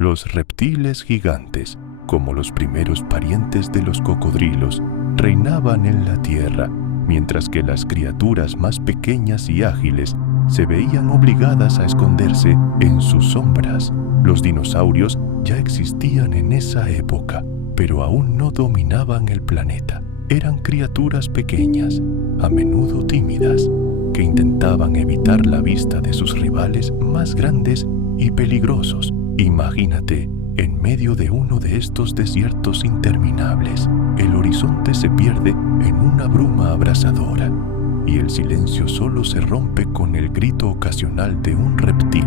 Los reptiles gigantes, como los primeros parientes de los cocodrilos, reinaban en la tierra, mientras que las criaturas más pequeñas y ágiles se veían obligadas a esconderse en sus sombras. Los dinosaurios ya existían en esa época, pero aún no dominaban el planeta. Eran criaturas pequeñas, a menudo tímidas, que intentaban evitar la vista de sus rivales más grandes y peligrosos. Imagínate, en medio de uno de estos desiertos interminables, el horizonte se pierde en una bruma abrasadora y el silencio solo se rompe con el grito ocasional de un reptil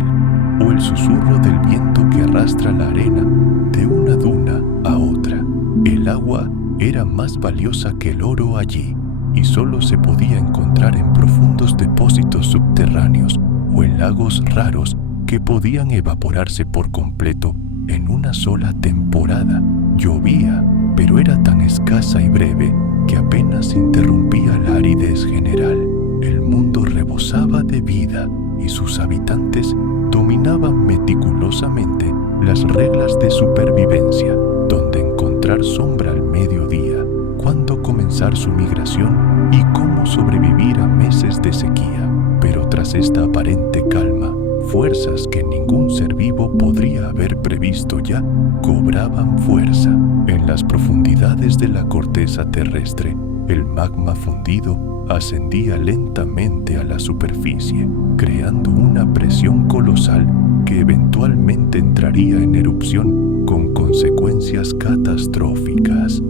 o el susurro del viento que arrastra la arena de una duna a otra. El agua era más valiosa que el oro allí y solo se podía encontrar en profundos depósitos subterráneos o en lagos raros que podían evaporarse por completo en una sola temporada. Llovía, pero era tan escasa y breve que apenas interrumpía la aridez general. El mundo rebosaba de vida y sus habitantes dominaban meticulosamente las reglas de supervivencia, dónde encontrar sombra al mediodía, cuándo comenzar su migración y cómo sobrevivir a meses de sequía. Pero tras esta aparente calma, fuerzas que ningún ser vivo podría haber previsto ya cobraban fuerza. En las profundidades de la corteza terrestre, el magma fundido ascendía lentamente a la superficie, creando una presión colosal que eventualmente entraría en erupción con consecuencias catastróficas.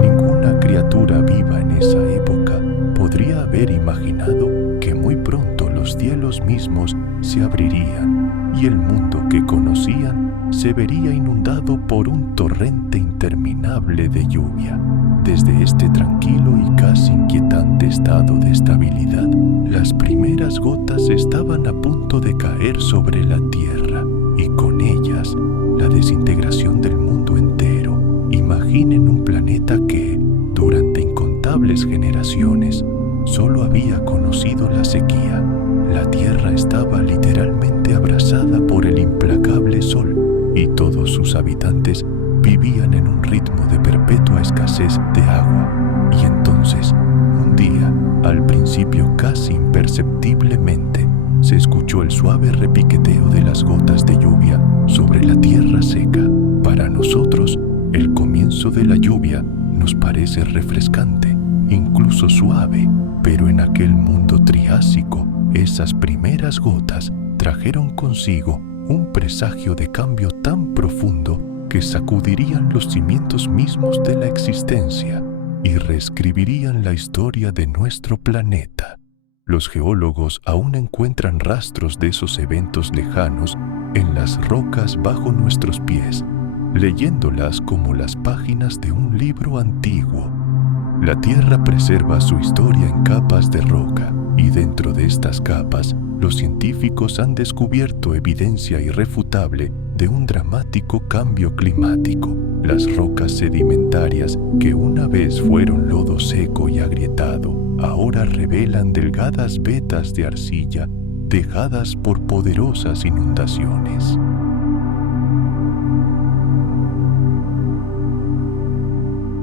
Ninguna criatura viva en esa época podría haber imaginado que muy pronto los cielos mismos se abrirían y el mundo que conocían se vería inundado por un torrente interminable de lluvia. Desde este tranquilo y casi inquietante estado de estabilidad, las primeras gotas estaban a punto de caer sobre la tierra y con ellas la desintegración del mundo entero. Imaginen un planeta que, durante incontables generaciones, solo había conocido la sequía. La tierra estaba literalmente abrasada por el implacable sol y todos sus habitantes vivían en un ritmo de perpetua escasez de agua. Y entonces, un día, al principio casi imperceptiblemente, se escuchó el suave repiqueteo de las gotas de lluvia sobre la tierra seca. Para nosotros, el comienzo de la lluvia nos parece refrescante, incluso suave, pero en aquel mundo triásico, esas primeras gotas trajeron consigo un presagio de cambio tan profundo que sacudirían los cimientos mismos de la existencia y reescribirían la historia de nuestro planeta. Los geólogos aún encuentran rastros de esos eventos lejanos en las rocas bajo nuestros pies, leyéndolas como las páginas de un libro antiguo. La Tierra preserva su historia en capas de roca, y dentro de estas capas, los científicos han descubierto evidencia irrefutable de un dramático cambio climático. Las rocas sedimentarias, que una vez fueron lodo seco y agrietado, ahora revelan delgadas vetas de arcilla dejadas por poderosas inundaciones.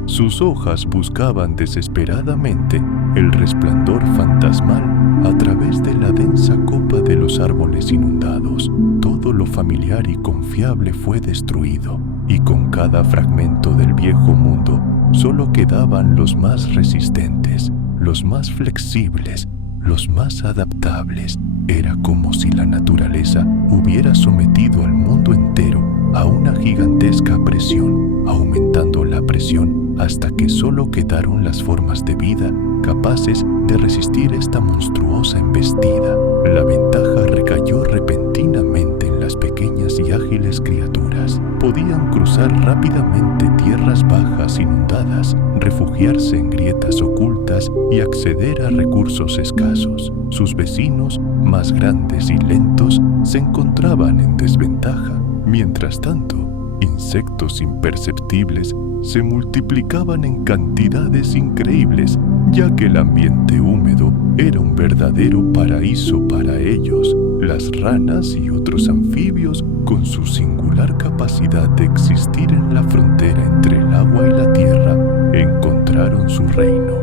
Sus hojas buscaban desesperadamente el resplandor fantasmal a través de la densa copa de los árboles inundados. Todo lo familiar y confiable fue destruido, y con cada fragmento del viejo mundo solo quedaban los más resistentes, los más flexibles, los más adaptables. Era como si la naturaleza hubiera sometido al mundo entero a una gigantesca presión, aumentando la presión hasta que solo quedaron las formas de vida capaces de resistir esta monstruosa embestida. La ventaja recayó repentinamente en las pequeñas y ágiles criaturas. Podían cruzar rápidamente tierras bajas inundadas, refugiarse en grietas ocultas y acceder a recursos escasos. Sus vecinos, más grandes y lentos, se encontraban en desventaja. Mientras tanto, insectos imperceptibles se multiplicaban en cantidades increíbles ya que el ambiente húmedo era un verdadero paraíso para ellos. Las ranas y otros anfibios, con su singular capacidad de existir en la frontera entre el agua y la tierra, encontraron su reino.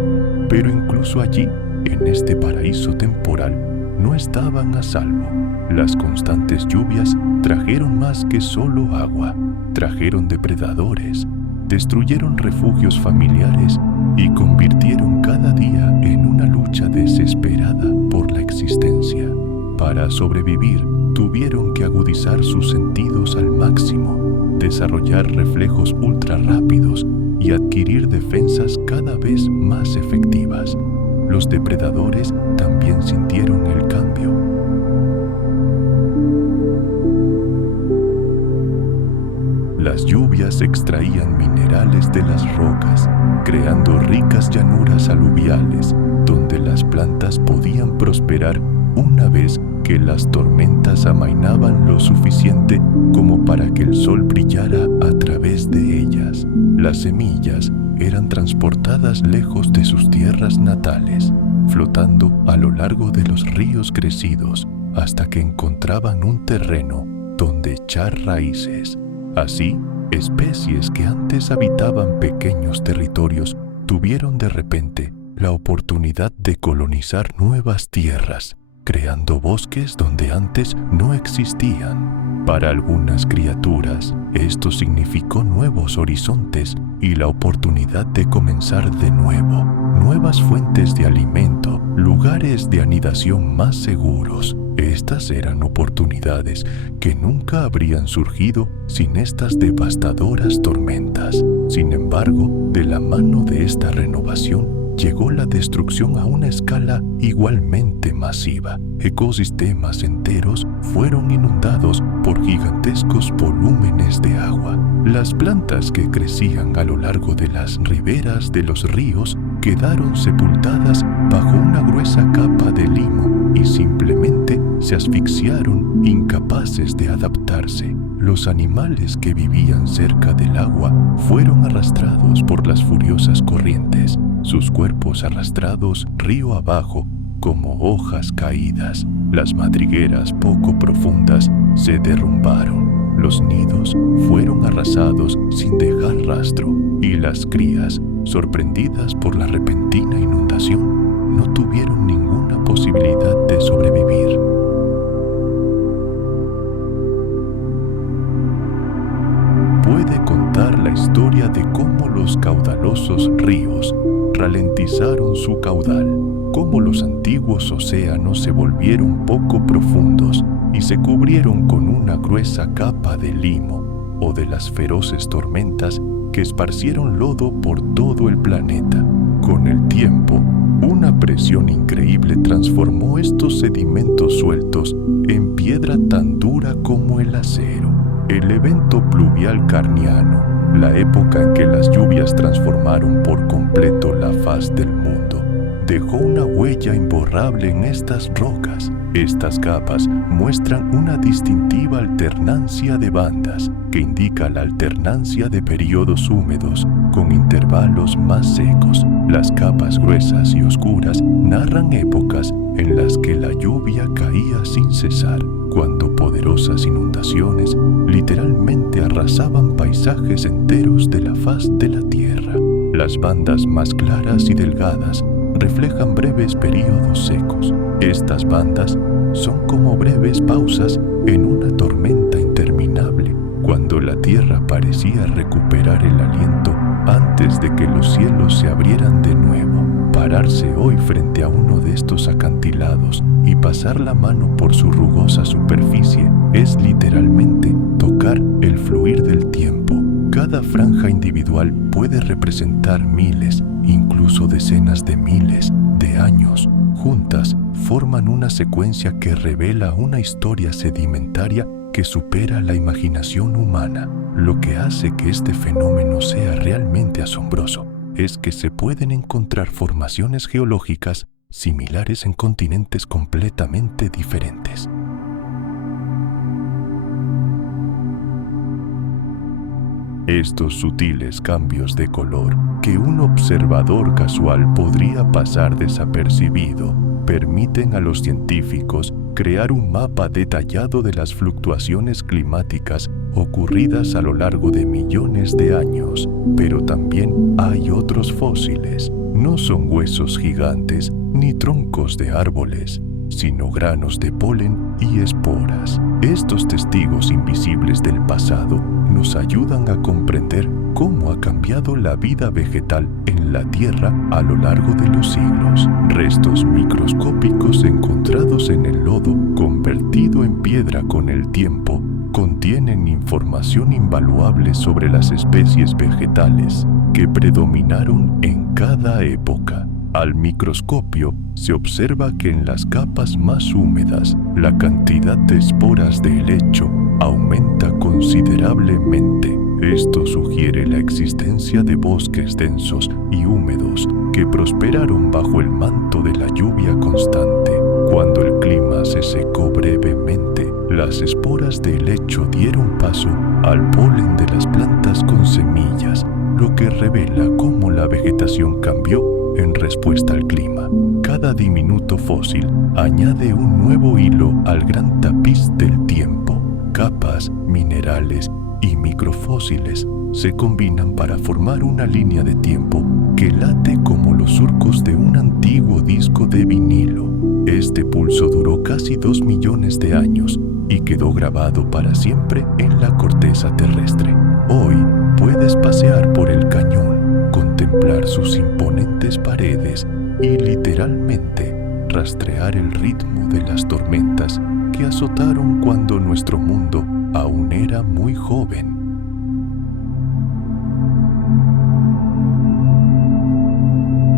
Pero incluso allí, en este paraíso temporal, no estaban a salvo. Las constantes lluvias trajeron más que solo agua, trajeron depredadores, destruyeron refugios familiares y convirtieron cada día en una lucha desesperada por la existencia. Para sobrevivir, tuvieron que agudizar sus sentidos al máximo, desarrollar reflejos ultra rápidos y adquirir defensas cada vez más efectivas. Los depredadores también sintieron el cambio. Las lluvias extraían minerales de las rocas, creando ricas llanuras aluviales, donde las plantas podían prosperar una vez que las tormentas amainaban lo suficiente como para que el sol brillara a través de ellas. Las semillas eran transportadas lejos de sus tierras natales, flotando a lo largo de los ríos crecidos hasta que encontraban un terreno donde echar raíces. Así, especies que antes habitaban pequeños territorios tuvieron de repente la oportunidad de colonizar nuevas tierras, creando bosques donde antes no existían. Para algunas criaturas, esto significó nuevos horizontes y la oportunidad de comenzar de nuevo, nuevas fuentes de alimento, lugares de anidación más seguros. Estas eran oportunidades que nunca habrían surgido sin estas devastadoras tormentas. Sin embargo, de la mano de esta renovación, llegó la destrucción a una escala igualmente masiva. Ecosistemas enteros fueron inundados por gigantescos volúmenes de agua. Las plantas que crecían a lo largo de las riberas de los ríos quedaron sepultadas bajo una gruesa capa de limo y simplemente se asfixiaron, incapaces de adaptarse. Los animales que vivían cerca del agua fueron arrastrados por las furiosas corrientes, sus cuerpos arrastrados río abajo como hojas caídas. Las madrigueras poco profundas se derrumbaron. Los nidos fueron arrasados sin dejar rastro y las crías, sorprendidas por la repentina inundación, no tuvieron ninguna posibilidad de sobrevivir. Puede contar la historia de cómo los caudalosos ríos ralentizaron su caudal, cómo los antiguos océanos se volvieron poco profundos y se cubrieron con una gruesa capa de limo, o de las feroces tormentas que esparcieron lodo por todo el planeta. Con el tiempo, una presión increíble transformó estos sedimentos sueltos en piedra tan dura como el acero. El evento pluvial carniano, la época en que las lluvias transformaron por completo la faz del mundo, dejó una huella imborrable en estas rocas. Estas capas muestran una distintiva alternancia de bandas que indica la alternancia de periodos húmedos con intervalos más secos. Las capas gruesas y oscuras narran épocas en las que la lluvia caía sin cesar, cuando poderosas inundaciones literalmente arrasaban paisajes enteros de la faz de la tierra. Las bandas más claras y delgadas reflejan breves períodos secos. Estas bandas son como breves pausas en una tormenta interminable, cuando la tierra parecía recuperar el aliento antes de que los cielos se abrieran de nuevo. Pararse hoy frente a uno de estos acantilados y pasar la mano por su rugosa superficie es literalmente tocar el fluir del tiempo. Cada franja individual puede representar miles, incluso decenas de miles de años. Juntas forman una secuencia que revela una historia sedimentaria que supera la imaginación humana. Lo que hace que este fenómeno sea realmente asombroso es que se pueden encontrar formaciones geológicas similares en continentes completamente diferentes. Estos sutiles cambios de color que un observador casual podría pasar desapercibido permiten a los científicos crear un mapa detallado de las fluctuaciones climáticas ocurridas a lo largo de millones de años. Pero también hay otros fósiles. No son huesos gigantes ni troncos de árboles, sino granos de polen y esporas. Estos testigos invisibles del pasado nos ayudan a comprender cómo ha cambiado la vida vegetal en la Tierra a lo largo de los siglos. Restos microscópicos encontrados en el lodo, convertido en piedra con el tiempo, contienen información invaluable sobre las especies vegetales que predominaron en cada época. Al microscopio se observa que en las capas más húmedas la cantidad de esporas de helecho aumenta considerablemente. Esto sugiere la existencia de bosques densos y húmedos que prosperaron bajo el manto de la lluvia constante. Cuando el clima se secó brevemente, las esporas de helecho dieron paso al polen de las plantas con semillas, lo que revela cómo la vegetación cambió en respuesta al clima. Cada diminuto fósil añade un nuevo hilo al gran tapiz del tiempo. Capas, minerales y microfósiles se combinan para formar una línea de tiempo que late como los surcos de un antiguo disco de vinilo. Este pulso duró casi 2 millones de años y quedó grabado para siempre en la corteza terrestre. Hoy puedes pasear por el cañón, contemplar sus imponentes paredes y literalmente rastrear el ritmo de las tormentas que azotaron cuando nuestro mundo aún era muy joven.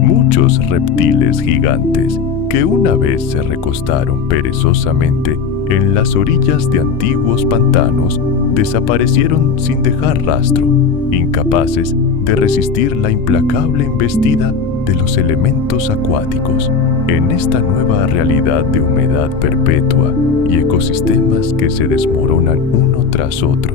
Muchos reptiles gigantes que una vez se recostaron perezosamente en las orillas de antiguos pantanos desaparecieron sin dejar rastro, incapaces de resistir la implacable embestida de los elementos acuáticos. En esta nueva realidad de humedad perpetua y ecosistemas que se desmoronan uno tras otro,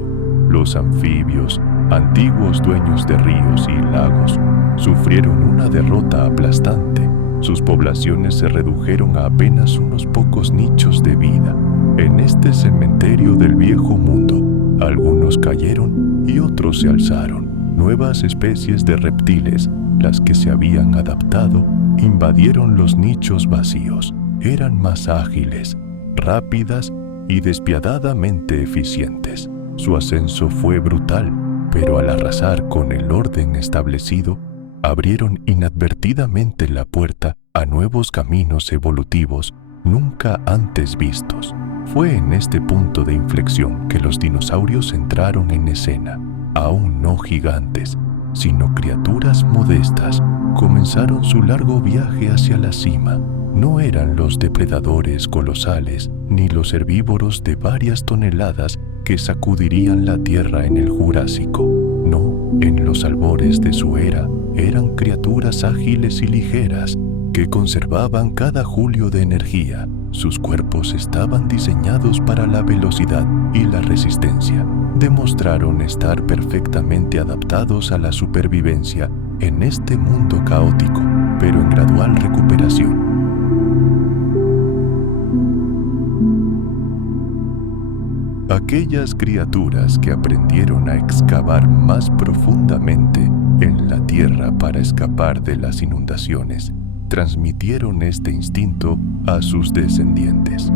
los anfibios, antiguos dueños de ríos y lagos, sufrieron una derrota aplastante. Sus poblaciones se redujeron a apenas unos pocos nichos de vida. En este cementerio del viejo mundo, algunos cayeron y otros se alzaron. Nuevas especies de reptiles, las que se habían adaptado, invadieron los nichos vacíos. Eran más ágiles, rápidas y despiadadamente eficientes. Su ascenso fue brutal, pero al arrasar con el orden establecido, abrieron inadvertidamente la puerta a nuevos caminos evolutivos nunca antes vistos. Fue en este punto de inflexión que los dinosaurios entraron en escena. Aún no gigantes, sino criaturas modestas, comenzaron su largo viaje hacia la cima. No eran los depredadores colosales, ni los herbívoros de varias toneladas que sacudirían la Tierra en el Jurásico. No, en los albores de su era, eran criaturas ágiles y ligeras que conservaban cada julio de energía. Sus cuerpos estaban diseñados para la velocidad y la resistencia. Demostraron estar perfectamente adaptados a la supervivencia en este mundo caótico, pero en gradual recuperación. Aquellas criaturas que aprendieron a excavar más profundamente en la tierra para escapar de las inundaciones, transmitieron este instinto a sus descendientes.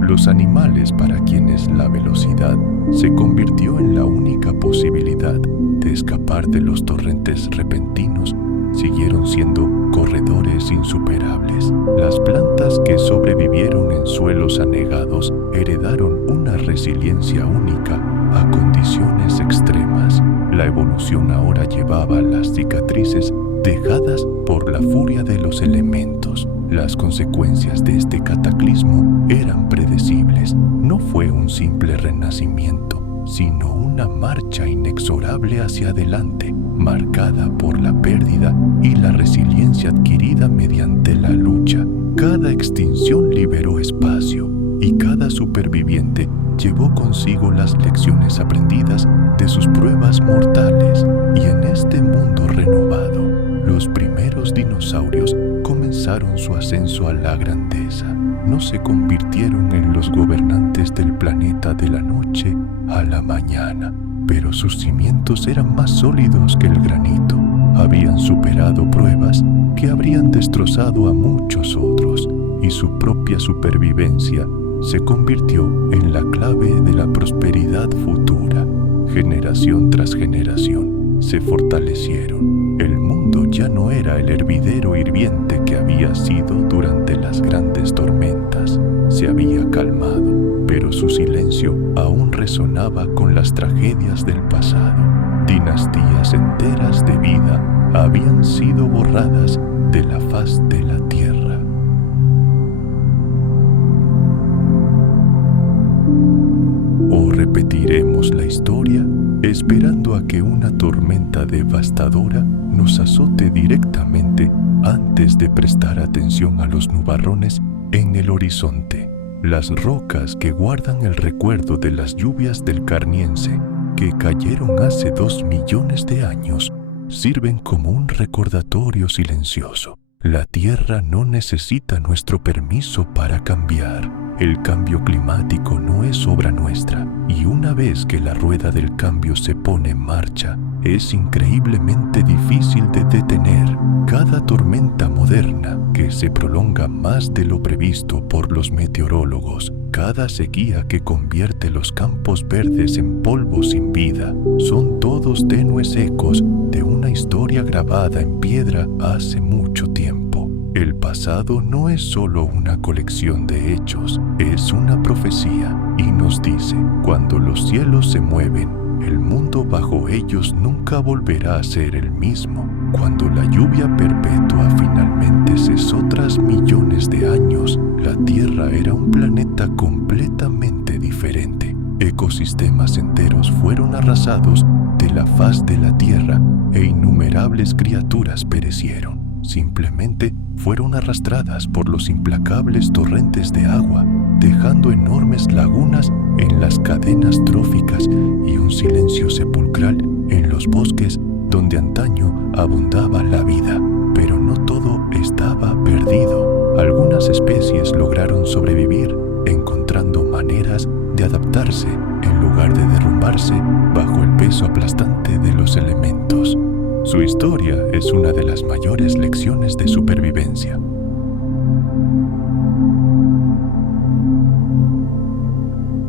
Los animales para quienes la velocidad se convirtió en la única posibilidad de escapar de los torrentes repentinos, siguieron siendo corredores insuperables. Las plantas que sobrevivieron en suelos anegados heredaron una resiliencia única a condiciones extremas. La evolución ahora llevaba las cicatrices dejadas por la furia de los elementos. Las consecuencias de este cataclismo eran predecibles. No fue un simple renacimiento, sino una marcha inexorable hacia adelante, marcada por la pérdida y la resiliencia adquirida mediante la lucha. Cada extinción liberó espacio, y cada superviviente llevó consigo las lecciones aprendidas de sus pruebas mortales. Y en este mundo renovado, los primeros dinosaurios comenzaron su ascenso a la grandeza. No se convirtieron en los gobernantes del planeta de la noche a la mañana, pero sus cimientos eran más sólidos que el granito. Habían superado pruebas que habrían destrozado a muchos otros, y su propia supervivencia se convirtió en la clave de la prosperidad futura. Generación tras generación se fortalecieron. El mundo ya no era el hervidero hirviente que había sido durante las grandes tormentas. Se había calmado, pero su silencio aún resonaba con las tragedias del pasado. Dinastías enteras de vida habían sido borradas de la faz de la tierra. O repetiremos la historia esperando a que una tormenta devastadora nos azote directamente antes de prestar atención a los nubarrones en el horizonte. Las rocas que guardan el recuerdo de las lluvias del Carniense que cayeron hace 2 millones de años sirven como un recordatorio silencioso. La Tierra no necesita nuestro permiso para cambiar. El cambio climático no es obra nuestra, y una vez que la rueda del cambio se pone en marcha, es increíblemente difícil de detener. Cada tormenta moderna que se prolonga más de lo previsto por los meteorólogos, cada sequía que convierte los campos verdes en polvo sin vida, son todos tenues ecos de una historia grabada en piedra hace mucho tiempo. El pasado no es solo una colección de hechos, es una profecía, y nos dice: cuando los cielos se mueven, el mundo bajo ellos nunca volverá a ser el mismo. Cuando la lluvia perpetua finalmente cesó tras millones de años, la Tierra era un planeta completamente diferente. Ecosistemas enteros fueron arrasados de la faz de la Tierra e innumerables criaturas perecieron. Simplemente fueron arrastradas por los implacables torrentes de agua, dejando enormes lagunas en las cadenas tróficas y un silencio sepulcral en los bosques donde antaño abundaba la vida. Pero no todo estaba perdido. Algunas especies lograron sobrevivir, encontrando maneras de adaptarse en lugar de derrumbarse bajo el peso aplastante de los elementos. Su historia es una de las mayores lecciones de supervivencia.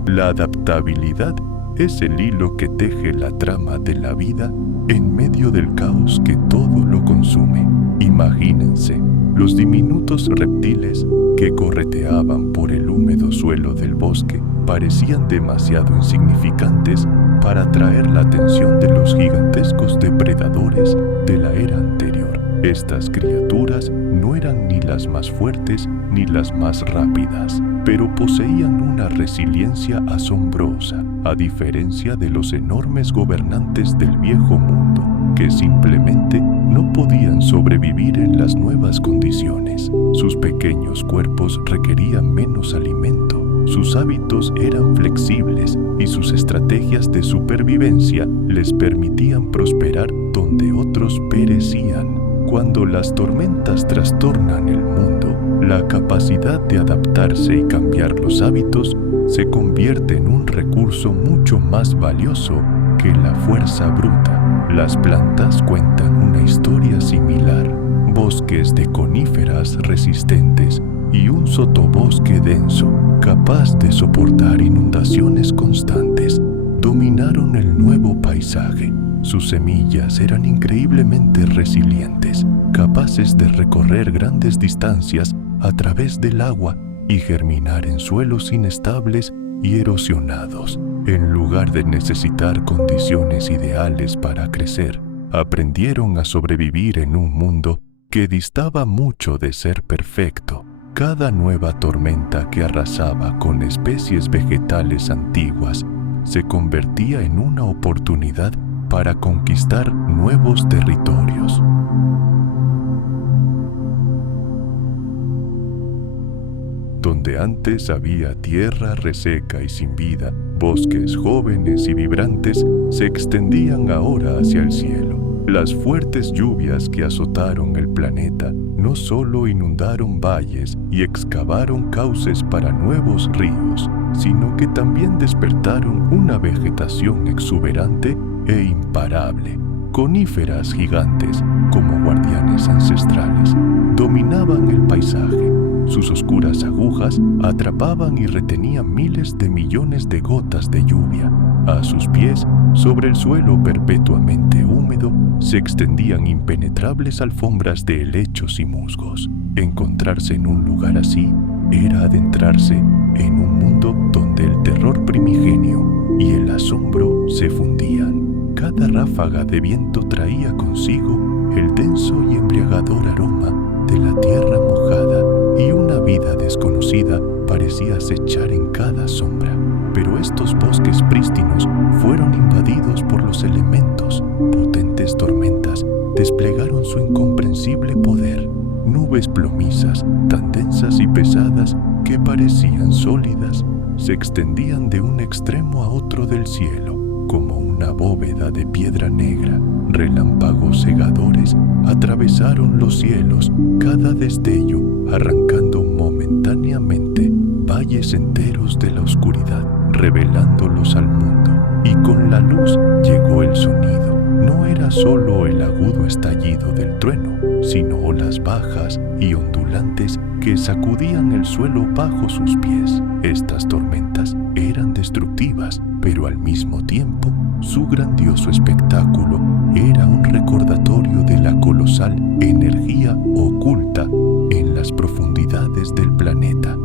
La adaptabilidad es el hilo que teje la trama de la vida en medio del caos que todo lo consume. Imagínense los diminutos reptiles que correteaban por el húmedo suelo del bosque parecían demasiado insignificantes para atraer la atención de los gigantescos depredadores de la era anterior. Estas criaturas no eran ni las más fuertes ni las más rápidas, pero poseían una resiliencia asombrosa, a diferencia de los enormes gobernantes del viejo mundo, que simplemente no podían sobrevivir en las nuevas condiciones. Sus pequeños cuerpos requerían menos alimento, sus hábitos eran flexibles y sus estrategias de supervivencia les permitían prosperar donde otros perecían. Cuando las tormentas trastornan el mundo, la capacidad de adaptarse y cambiar los hábitos se convierte en un recurso mucho más valioso que la fuerza bruta. Las plantas cuentan una historia similar: bosques de coníferas resistentes y un sotobosque denso, capaz de soportar inundaciones constantes, dominaron el nuevo paisaje. Sus semillas eran increíblemente resilientes, capaces de recorrer grandes distancias a través del agua y germinar en suelos inestables y erosionados. En lugar de necesitar condiciones ideales para crecer, aprendieron a sobrevivir en un mundo que distaba mucho de ser perfecto. Cada nueva tormenta que arrasaba con especies vegetales antiguas se convertía en una oportunidad para conquistar nuevos territorios. Donde Donde antes había tierra reseca y sin vida, bosques jóvenes y vibrantes se extendían ahora hacia el cielo. Las fuertes lluvias que azotaron el planeta no solo inundaron valles y excavaron cauces para nuevos ríos, sino que también despertaron una vegetación exuberante e imparable. Coníferas gigantes, como guardianes ancestrales, dominaban el paisaje. Sus oscuras agujas atrapaban y retenían miles de millones de gotas de lluvia. A sus pies, sobre el suelo perpetuamente húmedo, se extendían impenetrables alfombras de helechos y musgos. Encontrarse en un lugar así era adentrarse en un mundo donde el terror primigenio y el asombro se fundían. Cada ráfaga de viento traía consigo el denso y embriagador aroma de la tierra mojada, y una vida desconocida parecía acechar en cada sombra. Pero estos bosques prístinos fueron invadidos por los elementos. Potentes tormentas desplegaron su incomprensible poder. Nubes plomizas, tan densas y pesadas que parecían sólidas, se extendían de un extremo a otro del cielo, como una bóveda de piedra negra. Relámpagos cegadores atravesaron los cielos, cada destello arrancando momentáneamente valles enteros de la oscuridad, revelándolos al mundo. Y con la luz llegó el sonido. No era solo el agudo estallido del trueno, sino olas bajas y ondulantes que sacudían el suelo bajo sus pies. Estas tormentas eran destructivas, pero al mismo tiempo su grandioso espectáculo era un recordatorio de la colosal energía oculta en las profundidades del planeta.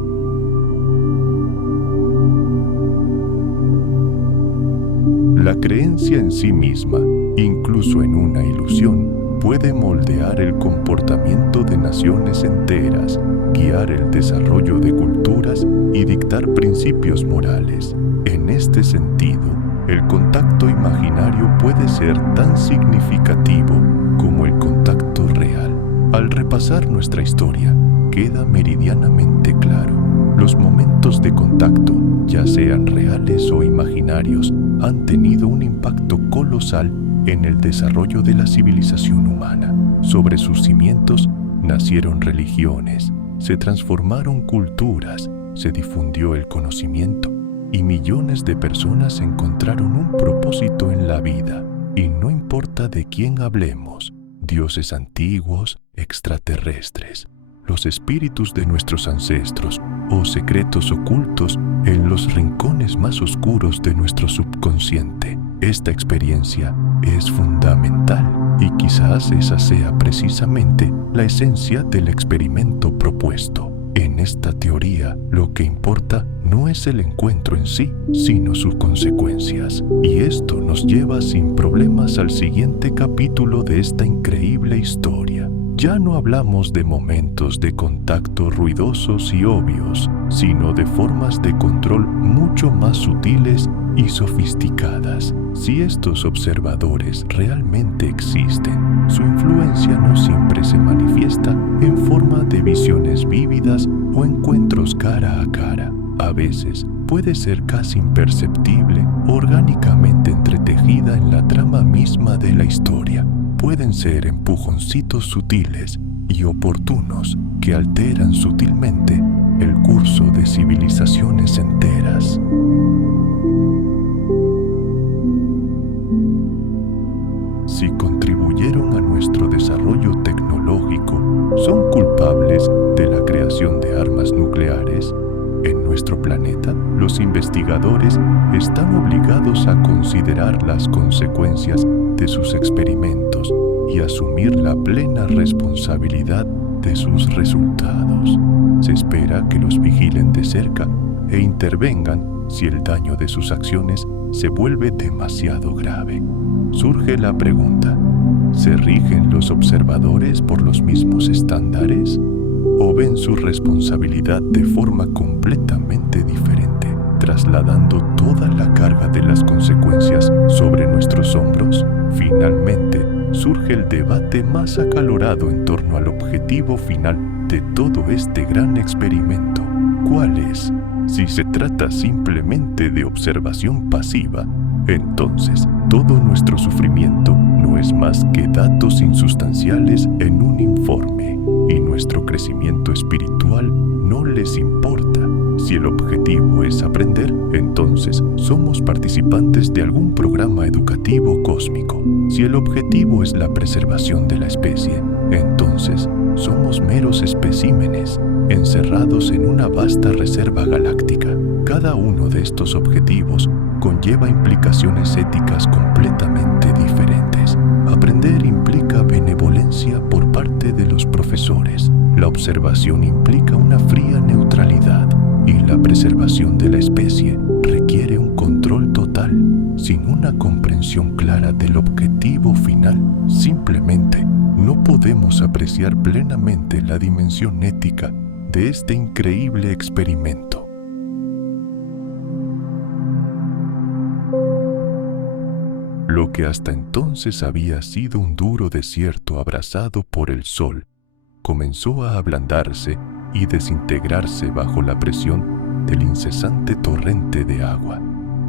La creencia en sí misma, incluso en una ilusión, puede moldear el comportamiento de naciones enteras, guiar el desarrollo de culturas y dictar principios morales. En este sentido, el contacto imaginario puede ser tan significativo como el contacto real. Al repasar nuestra historia, queda meridianamente claro: los momentos de contacto, ya sean reales o imaginarios, han tenido un impacto colosal en el desarrollo de la civilización humana. Sobre sus cimientos nacieron religiones, se transformaron culturas, se difundió el conocimiento y millones de personas encontraron un propósito en la vida. Y no importa de quién hablemos, dioses antiguos, extraterrestres, los espíritus de nuestros ancestros o secretos ocultos en los rincones más oscuros de nuestro subconsciente, esta experiencia es fundamental, y quizás esa sea precisamente la esencia del experimento propuesto. En esta teoría, lo que importa no es el encuentro en sí, sino sus consecuencias. Y esto nos lleva sin problemas al siguiente capítulo de esta increíble historia. Ya no hablamos de momentos de contacto ruidosos y obvios, sino de formas de control mucho más sutiles y sofisticadas. Si estos observadores realmente existen, su influencia no siempre se manifiesta en forma de visiones vívidas o encuentros cara a cara. A veces puede ser casi imperceptible, orgánicamente entretejida en la trama misma de la historia. Pueden ser empujoncitos sutiles y oportunos que alteran sutilmente el curso de civilizaciones enteras. Si contribuyeron a nuestro desarrollo tecnológico, son culpables de la creación de armas nucleares. En nuestro planeta, los investigadores están obligados a considerar las consecuencias de sus experimentos y asumir la plena responsabilidad de sus resultados. Se espera que los vigilen de cerca e intervengan si el daño de sus acciones se vuelve demasiado grave. Surge la pregunta: ¿se rigen los observadores por los mismos estándares? ¿O ven su responsabilidad de forma completamente diferente, trasladando toda la carga de las consecuencias sobre nuestros hombros? Finalmente, surge el debate más acalorado en torno al objetivo final de todo este gran experimento. ¿Cuál es? Si se trata simplemente de observación pasiva, entonces todo nuestro sufrimiento no es más que datos insustanciales en un informe, y nuestro crecimiento espiritual no les importa. Si el objetivo es aprender, entonces somos participantes de algún programa educativo cósmico. Si el objetivo es la preservación de la especie, entonces somos meros especímenes encerrados en una vasta reserva galáctica. Cada uno de estos objetivos conlleva implicaciones éticas completamente diferentes. Aprender implica benevolencia por parte de los profesores. La observación implica una fría neutralidad. Y la preservación de la especie requiere un control total. Sin una comprensión clara del objetivo final, simplemente no podemos apreciar plenamente la dimensión ética de este increíble experimento. Lo que hasta entonces había sido un duro desierto abrasado por el sol, comenzó a ablandarse y desintegrarse bajo la presión del incesante torrente de agua.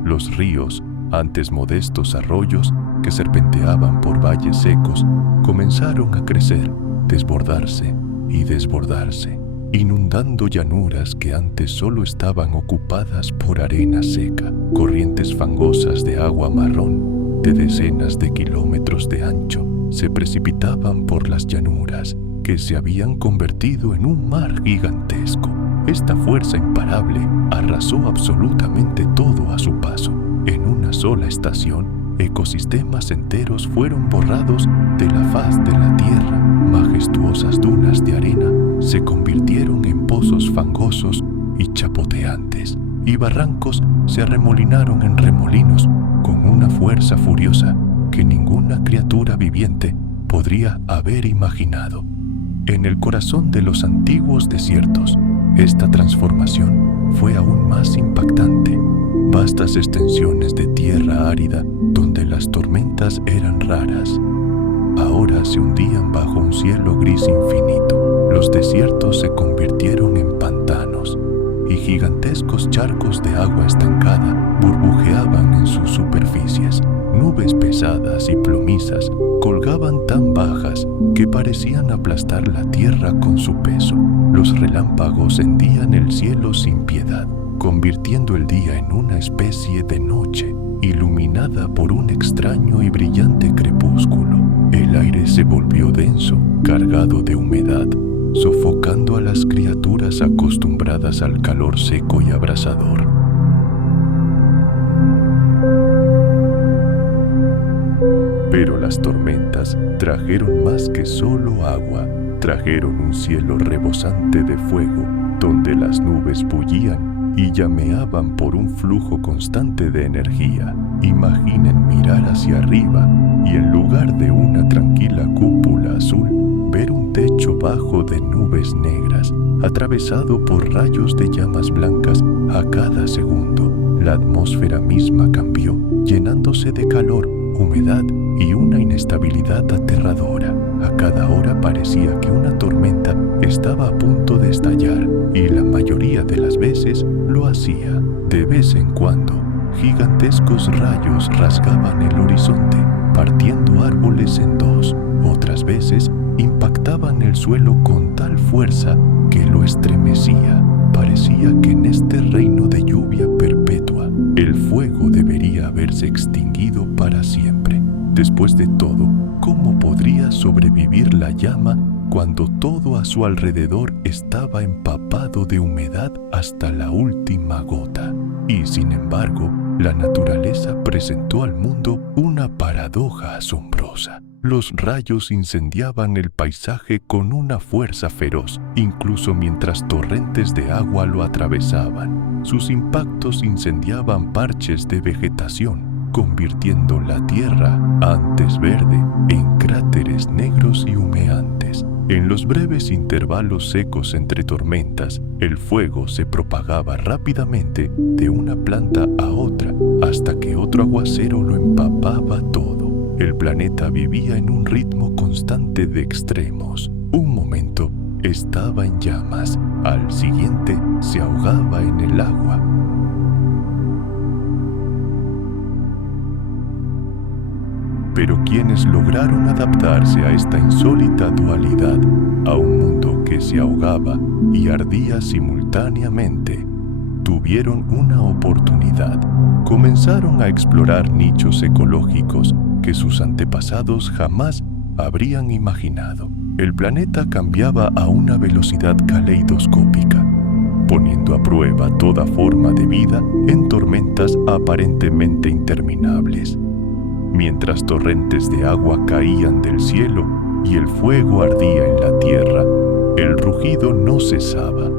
Los ríos, antes modestos arroyos que serpenteaban por valles secos, comenzaron a crecer, desbordarse y desbordarse, inundando llanuras que antes solo estaban ocupadas por arena seca. Corrientes fangosas de agua marrón, de decenas de kilómetros de ancho, se precipitaban por las llanuras, que se habían convertido en un mar gigantesco. Esta fuerza imparable arrasó absolutamente todo a su paso. En una sola estación, ecosistemas enteros fueron borrados de la faz de la tierra. Majestuosas dunas de arena se convirtieron en pozos fangosos y chapoteantes, y barrancos se arremolinaron en remolinos con una fuerza furiosa que ninguna criatura viviente podría haber imaginado. En el corazón de los antiguos desiertos, esta transformación fue aún más impactante. Vastas extensiones de tierra árida donde las tormentas eran raras, ahora se hundían bajo un cielo gris infinito. Los desiertos se convirtieron en pantanos y gigantescos charcos de agua estancada burbujeaban en sus superficies. Nubes pesadas y plomizas colgaban tan bajas que parecían aplastar la tierra con su peso. Los relámpagos hendían el cielo sin piedad, convirtiendo el día en una especie de noche, iluminada por un extraño y brillante crepúsculo. El aire se volvió denso, cargado de humedad, sofocando a las criaturas acostumbradas al calor seco y abrasador. Pero las tormentas trajeron más que solo agua, trajeron un cielo rebosante de fuego, donde las nubes bullían y llameaban por un flujo constante de energía. Imaginen mirar hacia arriba y en lugar de una tranquila cúpula azul, ver un techo bajo de nubes negras, atravesado por rayos de llamas blancas a cada segundo. La atmósfera misma cambió, llenándose de calor, humedad y una inestabilidad aterradora. A cada hora parecía que una tormenta estaba a punto de estallar, y la mayoría de las veces lo hacía. De vez en cuando, gigantescos rayos rasgaban el horizonte, partiendo árboles en dos. Otras veces, impactaban el suelo con tal fuerza que lo estremecía. Parecía que en este reino de lluvia perpetua, el fuego debería haberse extinguido para siempre. Después de todo, ¿cómo podría sobrevivir la llama cuando todo a su alrededor estaba empapado de humedad hasta la última gota? Y sin embargo, la naturaleza presentó al mundo una paradoja asombrosa. Los rayos incendiaban el paisaje con una fuerza feroz, incluso mientras torrentes de agua lo atravesaban. Sus impactos incendiaban parches de vegetación, convirtiendo la tierra, antes verde, en cráteres negros y humeantes. En los breves intervalos secos entre tormentas, el fuego se propagaba rápidamente de una planta a otra, hasta que otro aguacero lo empapaba todo. El planeta vivía en un ritmo constante de extremos. Un momento estaba en llamas, al siguiente se ahogaba en el agua. Pero quienes lograron adaptarse a esta insólita dualidad, a un mundo que se ahogaba y ardía simultáneamente, tuvieron una oportunidad. Comenzaron a explorar nichos ecológicos que sus antepasados jamás habrían imaginado. El planeta cambiaba a una velocidad caleidoscópica, poniendo a prueba toda forma de vida en tormentas aparentemente interminables. Mientras torrentes de agua caían del cielo y el fuego ardía en la tierra, el rugido no cesaba.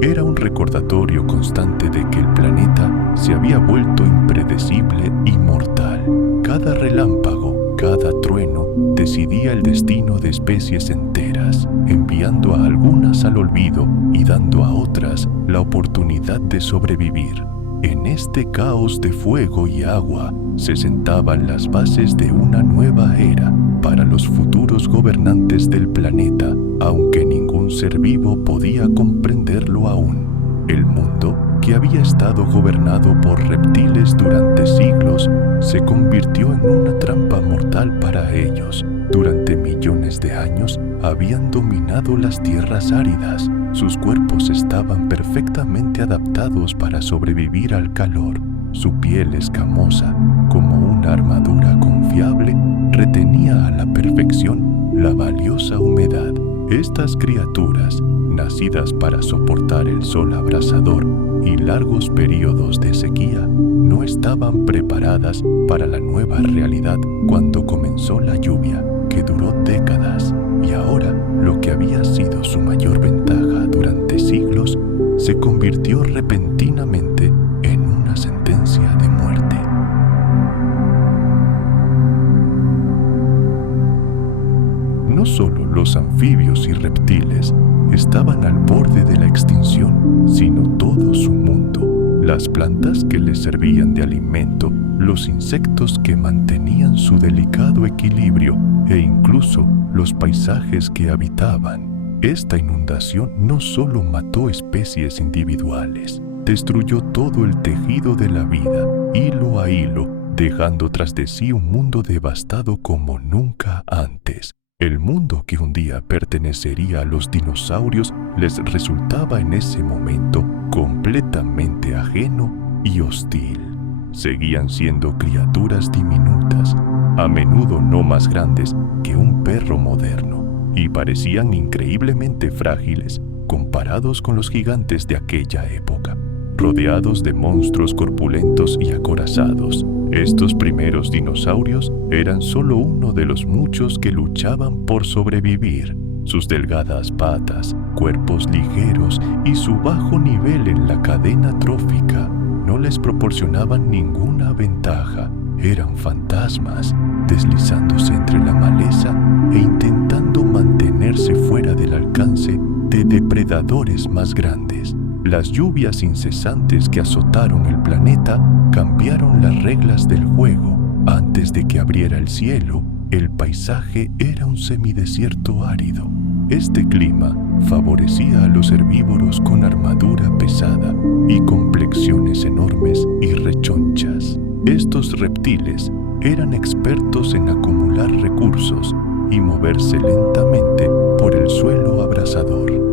Era un recordatorio constante de que el planeta se había vuelto impredecible y mortal. Cada relámpago, cada trueno, decidía el destino de especies enteras, enviando a algunas al olvido y dando a otras la oportunidad de sobrevivir. En este caos de fuego y agua se sentaban las bases de una nueva era para los futuros gobernantes del planeta, aunque ningún ser vivo podía comprenderlo aún. El mundo, que había estado gobernado por reptiles durante siglos, se convirtió en una trampa mortal para ellos. Durante millones de años habían dominado las tierras áridas. Sus cuerpos estaban perfectamente adaptados para sobrevivir al calor. Su piel escamosa, como una armadura confiable, retenía a la perfección la valiosa humedad. Estas criaturas, nacidas para soportar el sol abrasador y largos periodos de sequía, no estaban preparadas para la nueva realidad cuando comenzó la lluvia, que duró décadas, y ahora lo que había sido su mayor ventaja durante siglos se convirtió repentinamente en una sentencia de muerte. No solo los anfibios y reptiles estaban al borde de la extinción, sino todo su mundo, las plantas que les servían de alimento, los insectos que mantenían su delicado equilibrio e incluso los paisajes que habitaban. Esta inundación no solo mató especies individuales, destruyó todo el tejido de la vida, hilo a hilo, dejando tras de sí un mundo devastado como nunca antes. El mundo que un día pertenecería a los dinosaurios les resultaba en ese momento completamente ajeno y hostil. Seguían siendo criaturas diminutas, a menudo no más grandes que un perro moderno, y parecían increíblemente frágiles comparados con los gigantes de aquella época, rodeados de monstruos corpulentos y acorazados. Estos primeros dinosaurios eran solo uno de los muchos que luchaban por sobrevivir. Sus delgadas patas, cuerpos ligeros y su bajo nivel en la cadena trófica no les proporcionaban ninguna ventaja. Eran fantasmas, deslizándose entre la maleza e intentando mantenerse fuera del alcance de depredadores más grandes. Las lluvias incesantes que azotaron el planeta cambiaron las reglas del juego. Antes de que abriera el cielo, el paisaje era un semidesierto árido. Este clima favorecía a los herbívoros con armadura pesada y complexiones enormes y rechonchas. Estos reptiles eran expertos en acumular recursos y moverse lentamente por el suelo abrasador.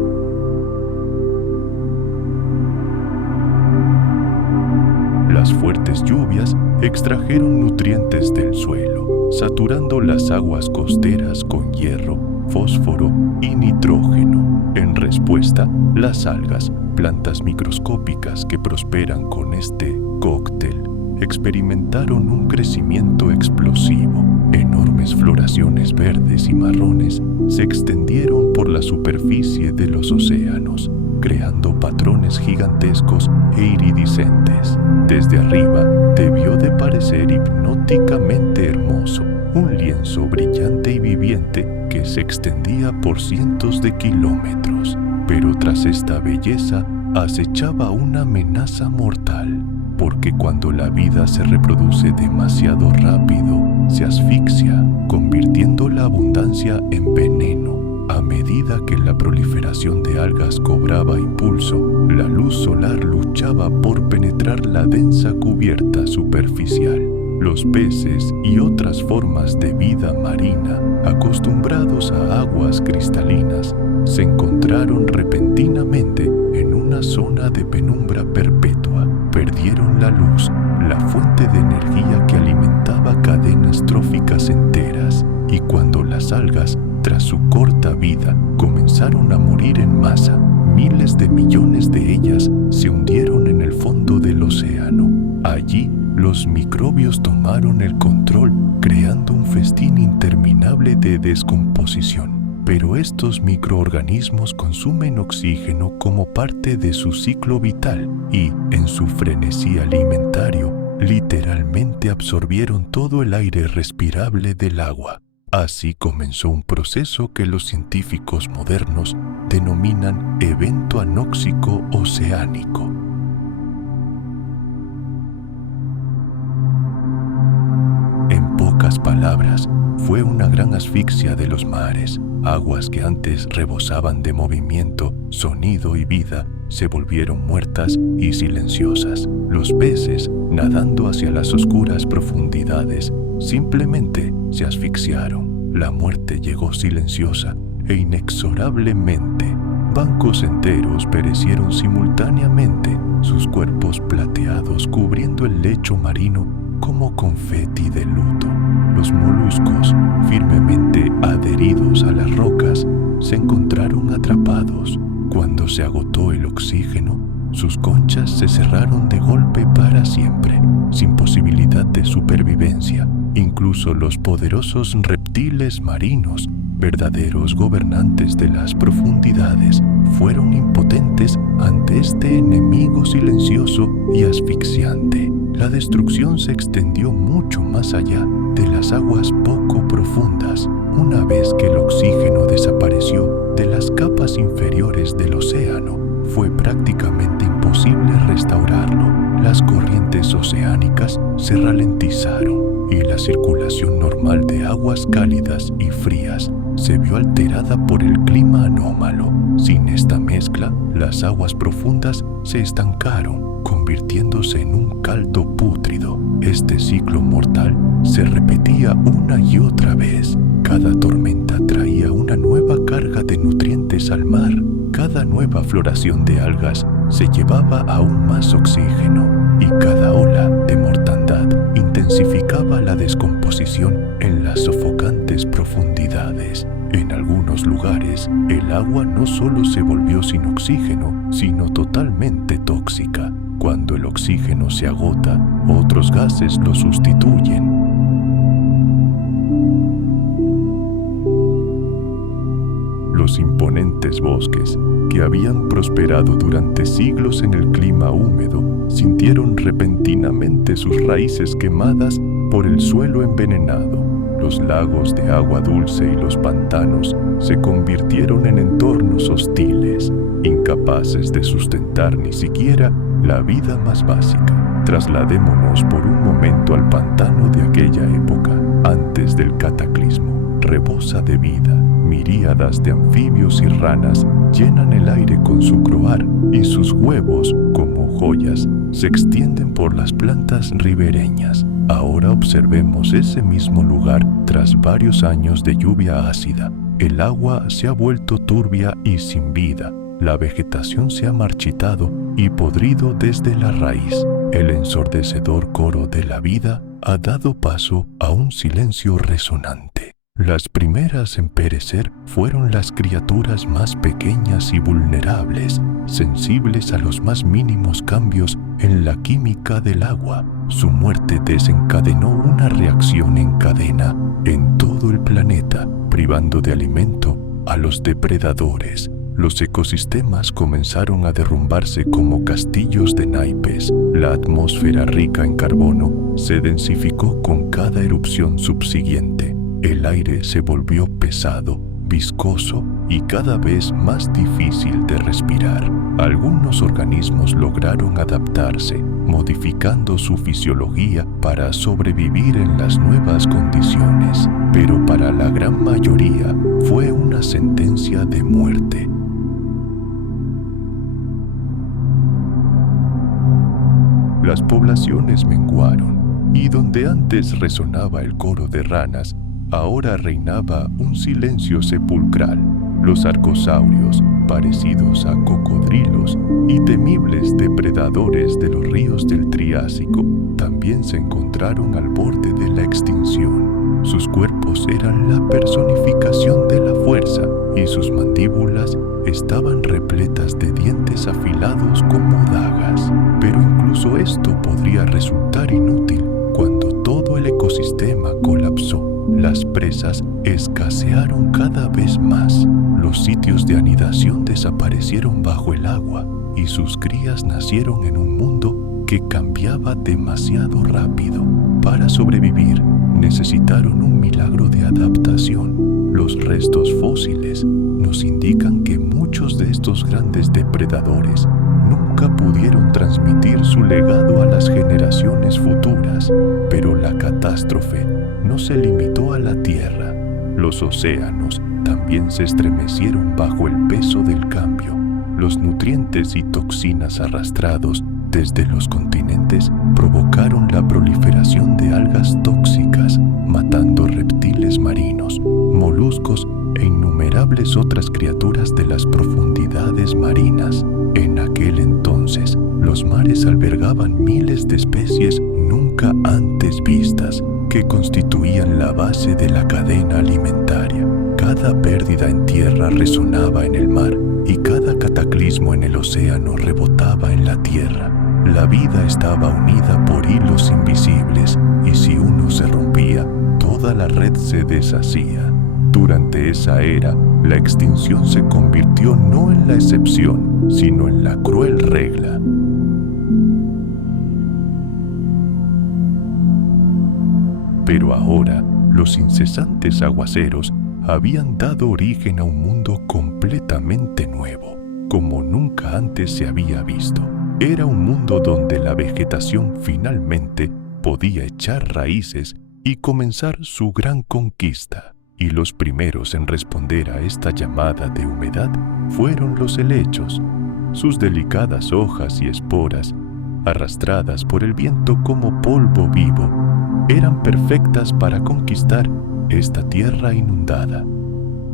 Las fuertes lluvias extrajeron nutrientes del suelo, saturando las aguas costeras con hierro, fósforo y nitrógeno. En respuesta, las algas, plantas microscópicas que prosperan con este cóctel, experimentaron un crecimiento explosivo. Enormes floraciones verdes y marrones se extendieron por la superficie de los océanos, creando patrones gigantescos e iridiscentes. Desde arriba debió de parecer hipnóticamente hermoso, un lienzo brillante y viviente que se extendía por cientos de kilómetros. Pero tras esta belleza acechaba una amenaza mortal, porque cuando la vida se reproduce demasiado rápido, se asfixia, convirtiendo la abundancia en veneno. A medida que la proliferación de algas cobraba impulso, la luz solar luchaba por penetrar la densa cubierta superficial. Los peces y otras formas de vida marina, acostumbrados a aguas cristalinas, se encontraron repentinamente en una zona de penumbra perpetua. Perdieron la luz, la fuente de energía que alimentaba cadenas tróficas enteras, y cuando las algas, tras su corta vida, comenzaron a morir en masa, miles de millones de ellas se hundieron en el fondo del océano. Allí, los microbios tomaron el control, creando un festín interminable de descomposición. Pero estos microorganismos consumen oxígeno como parte de su ciclo vital y, en su frenesí alimentario, literalmente absorbieron todo el aire respirable del agua. Así comenzó un proceso que los científicos modernos denominan evento anóxico oceánico. En pocas palabras, fue una gran asfixia de los mares. Aguas que antes rebosaban de movimiento, sonido y vida, se volvieron muertas y silenciosas. Los peces, nadando hacia las oscuras profundidades, simplemente se asfixiaron. La muerte llegó silenciosa e inexorablemente. Bancos enteros perecieron simultáneamente, sus cuerpos plateados cubriendo el lecho marino como confeti de luto. Los moluscos, firmemente adheridos a las rocas, se encontraron atrapados. Cuando se agotó el oxígeno, sus conchas se cerraron de golpe para siempre, sin posibilidad de supervivencia. Incluso los poderosos reptiles marinos, verdaderos gobernantes de las profundidades, fueron impotentes ante este enemigo silencioso y asfixiante. La destrucción se extendió mucho más allá de las aguas poco profundas. Una vez que el oxígeno desapareció de las capas inferiores del océano, fue prácticamente imposible restaurarlo. Las corrientes oceánicas se ralentizaron y la circulación normal de aguas cálidas y frías se vio alterada por el clima anómalo. Sin esta mezcla, las aguas profundas se estancaron, convirtiéndose en un caldo pútrido. Este ciclo mortal se repetía una y otra vez. Cada tormenta traía una nueva carga de nutrientes al mar. Cada nueva floración de algas se llevaba aún más oxígeno, y cada ola de mortandad intensificaba la descomposición en las sofocantes profundidades. En algunos lugares, el agua no solo se volvió sin oxígeno, sino totalmente tóxica. Cuando el oxígeno se agota, otros gases lo sustituyen. Los imponentes bosques, que habían prosperado durante siglos en el clima húmedo, sintieron repentinamente sus raíces quemadas por el suelo envenenado. Los lagos de agua dulce y los pantanos se convirtieron en entornos hostiles, incapaces de sustentar ni siquiera la vida más básica. Trasladémonos por un momento al pantano de aquella época, antes del cataclismo. Rebosa de vida. Miríadas de anfibios y ranas llenan el aire con su croar, y sus huevos, como joyas, se extienden por las plantas ribereñas. Ahora observemos ese mismo lugar tras varios años de lluvia ácida. El agua se ha vuelto turbia y sin vida. La vegetación se ha marchitado y podrido desde la raíz. El ensordecedor coro de la vida ha dado paso a un silencio resonante. Las primeras en perecer fueron las criaturas más pequeñas y vulnerables, sensibles a los más mínimos cambios en la química del agua. Su muerte desencadenó una reacción en cadena en todo el planeta, privando de alimento a los depredadores. Los ecosistemas comenzaron a derrumbarse como castillos de naipes. La atmósfera rica en carbono se densificó con cada erupción subsiguiente. El aire se volvió pesado, viscoso y cada vez más difícil de respirar. Algunos organismos lograron adaptarse, modificando su fisiología para sobrevivir en las nuevas condiciones, pero para la gran mayoría fue una sentencia de muerte. Las poblaciones menguaron, y donde antes resonaba el coro de ranas, ahora reinaba un silencio sepulcral. Los arcosaurios, parecidos a cocodrilos y temibles depredadores de los ríos del Triásico, también se encontraron al borde de la extinción. Sus cuerpos eran la personificación de la fuerza y sus mandíbulas estaban repletas de dientes afilados como dagas. Pero incluso esto podría resultar inútil cuando todo el ecosistema colapsó. Las presas escasearon cada vez más. Los sitios de anidación desaparecieron bajo el agua y sus crías nacieron en un mundo que cambiaba demasiado rápido. Para sobrevivir, necesitaron un milagro de adaptación. Los restos fósiles nos indican que muchos de estos grandes depredadores nunca pudieron transmitir su legado a las generaciones futuras, pero la catástrofe no se limitó a la Tierra. Los océanos también se estremecieron bajo el peso del cambio. Los nutrientes y toxinas arrastrados desde los continentes provocaron la proliferación de algas tóxicas, matando reptiles marinos, moluscos e innumerables otras criaturas de las profundidades marinas. En aquel entonces, los mares albergaban miles de especies nunca antes vistas, que constituían la base de la cadena alimentaria. Cada pérdida en tierra resonaba en el mar y cada cataclismo en el océano rebotaba en la tierra. La vida estaba unida por hilos invisibles y si uno se rompía, toda la red se deshacía. Durante esa era, la extinción se convirtió no en la excepción, sino en la cruel regla. Pero ahora, los incesantes aguaceros habían dado origen a un mundo completamente nuevo, como nunca antes se había visto. Era un mundo donde la vegetación finalmente podía echar raíces y comenzar su gran conquista. Y los primeros en responder a esta llamada de humedad fueron los helechos. Sus delicadas hojas y esporas, arrastradas por el viento como polvo vivo, eran perfectas para conquistar esta tierra inundada.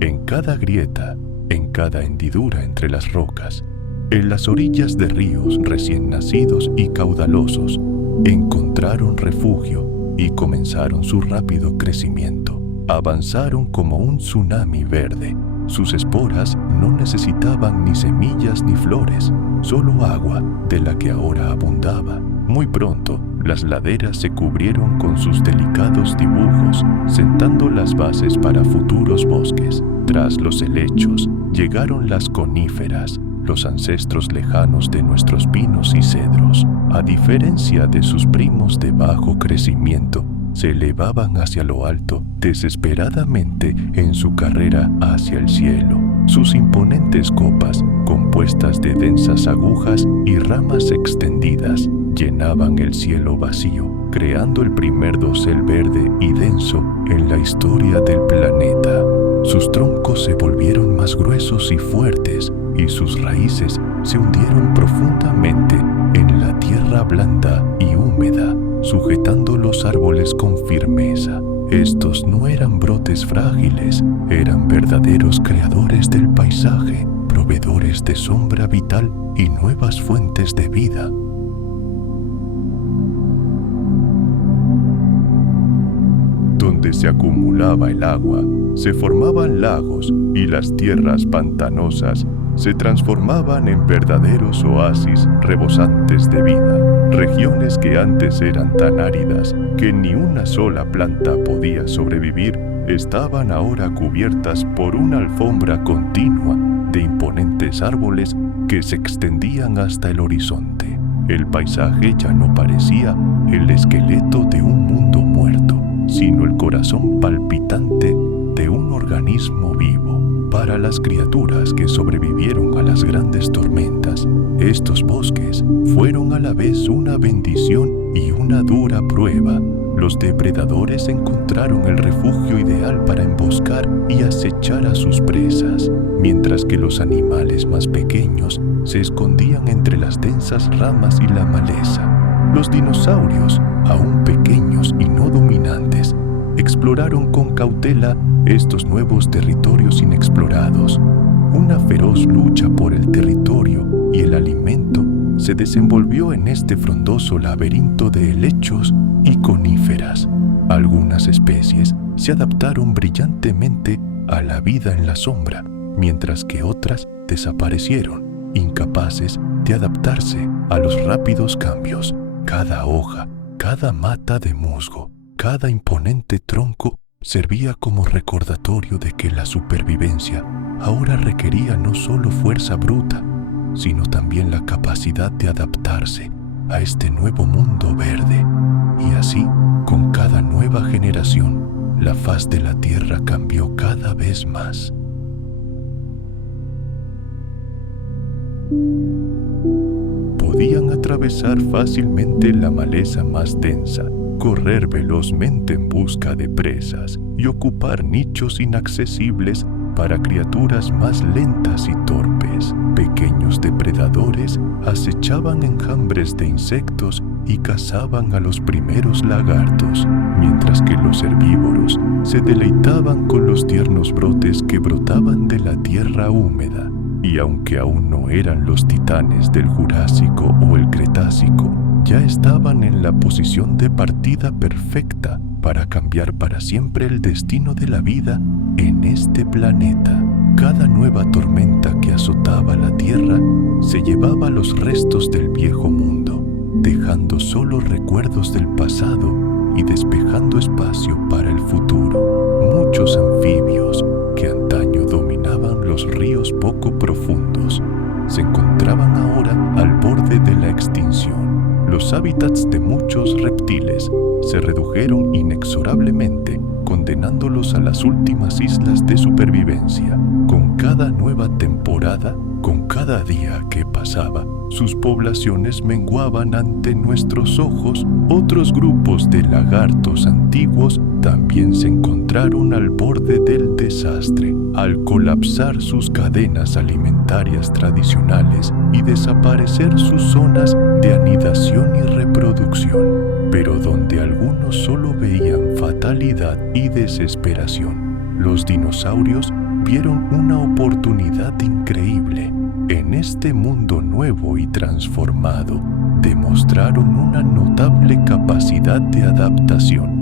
En cada grieta, en cada hendidura entre las rocas, en las orillas de ríos recién nacidos y caudalosos, encontraron refugio y comenzaron su rápido crecimiento. Avanzaron como un tsunami verde. Sus esporas no necesitaban ni semillas ni flores, solo agua, de la que ahora abundaba. Muy pronto, las laderas se cubrieron con sus delicados dibujos, sentando las bases para futuros bosques. Tras los helechos, llegaron las coníferas, los ancestros lejanos de nuestros pinos y cedros. A diferencia de sus primos de bajo crecimiento, se elevaban hacia lo alto desesperadamente en su carrera hacia el cielo. Sus imponentes copas, compuestas de densas agujas y ramas extendidas, llenaban el cielo vacío, creando el primer dosel verde y denso en la historia del planeta. Sus troncos se volvieron más gruesos y fuertes, y sus raíces se hundieron profundamente en la tierra blanda y húmeda, sujetando los árboles con firmeza. Estos no eran brotes frágiles, eran verdaderos creadores del paisaje, proveedores de sombra vital y nuevas fuentes de vida. Donde se acumulaba el agua, se formaban lagos y las tierras pantanosas se transformaban en verdaderos oasis rebosantes de vida. Regiones que antes eran tan áridas que ni una sola planta podía sobrevivir, estaban ahora cubiertas por una alfombra continua de imponentes árboles que se extendían hasta el horizonte. El paisaje ya no parecía el esqueleto de un mundo muerto, sino el corazón palpitante de un organismo vivo. Para las criaturas que sobrevivieron a las grandes tormentas, estos bosques fueron a la vez una bendición y una dura prueba. Los depredadores encontraron el refugio ideal para emboscar y acechar a sus presas, mientras que los animales más pequeños se escondían entre las densas ramas y la maleza. Los dinosaurios, aún pequeños y no dominantes, exploraron con cautela estos nuevos territorios inexplorados. Una feroz lucha por el territorio y el alimento se desenvolvió en este frondoso laberinto de helechos y coníferas. Algunas especies se adaptaron brillantemente a la vida en la sombra, mientras que otras desaparecieron, incapaces de adaptarse a los rápidos cambios. Cada hoja, cada mata de musgo, cada imponente tronco servía como recordatorio de que la supervivencia ahora requería no solo fuerza bruta, sino también la capacidad de adaptarse a este nuevo mundo verde. Y así, con cada nueva generación, la faz de la Tierra cambió cada vez más. Podían atravesar fácilmente la maleza más densa, correr velozmente en busca de presas y ocupar nichos inaccesibles para criaturas más lentas y torpes. Pequeños depredadores acechaban enjambres de insectos y cazaban a los primeros lagartos, mientras que los herbívoros se deleitaban con los tiernos brotes que brotaban de la tierra húmeda. Y aunque aún no eran los titanes del Jurásico o el Cretácico, ya estaban en la posición de partida perfecta para cambiar para siempre el destino de la vida en este planeta. Cada nueva tormenta que azotaba la Tierra se llevaba los restos del viejo mundo, dejando solo recuerdos del pasado y despejando espacio para el futuro. Muchos anfibios que antaño dominaban los ríos poco profundos se encontraban ahora al borde de la extinción. Los hábitats de muchos reptiles se redujeron inexorablemente, condenándolos a las últimas islas de supervivencia. Con cada nueva temporada, con cada día que pasaba, sus poblaciones menguaban ante nuestros ojos. Otros grupos de lagartos antiguos también se encontraron al borde del desastre, al colapsar sus cadenas alimentarias tradicionales y desaparecer sus zonas de anidación y reproducción. Pero donde algunos solo veían fatalidad y desesperación, los dinosaurios vieron una oportunidad increíble. En este mundo nuevo y transformado, demostraron una notable capacidad de adaptación.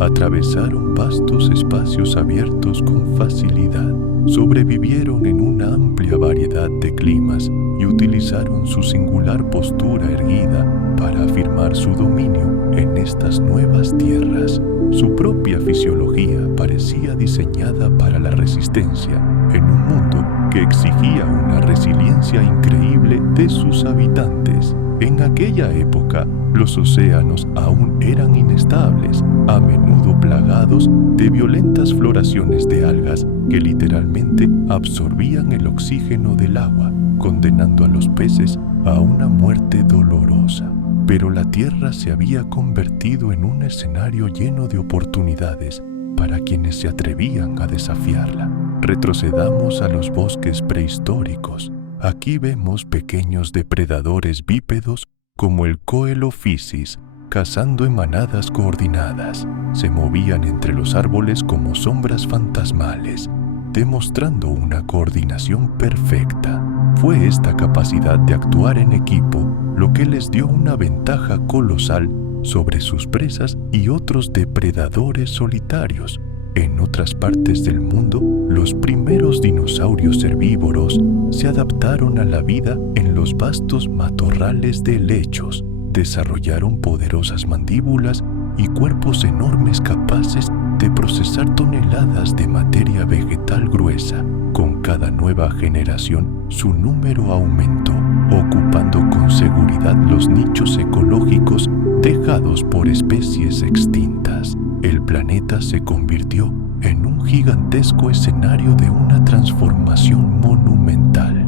Atravesaron vastos espacios abiertos con facilidad, sobrevivieron en una amplia variedad de climas y utilizaron su singular postura erguida para afirmar su dominio en estas nuevas tierras. Su propia fisiología parecía diseñada para la resistencia en un mundo que exigía una resiliencia increíble de sus habitantes. En aquella época, los océanos aún eran inestables, a menudo plagados de violentas floraciones de algas que literalmente absorbían el oxígeno del agua, condenando a los peces a una muerte dolorosa. Pero la Tierra se había convertido en un escenario lleno de oportunidades para quienes se atrevían a desafiarla. Retrocedamos a los bosques prehistóricos. Aquí vemos pequeños depredadores bípedos como el Coelophysis cazando en manadas coordinadas. Se movían entre los árboles como sombras fantasmales, demostrando una coordinación perfecta. Fue esta capacidad de actuar en equipo lo que les dio una ventaja colosal sobre sus presas y otros depredadores solitarios. En otras partes del mundo, los primeros dinosaurios herbívoros se adaptaron a la vida en los vastos matorrales de helechos, desarrollaron poderosas mandíbulas y cuerpos enormes capaces de procesar toneladas de materia vegetal gruesa. Con cada nueva generación, su número aumentó, ocupando con seguridad los nichos ecológicos dejados por especies extintas. el planeta se convirtió en un gigantesco escenario de una transformación monumental.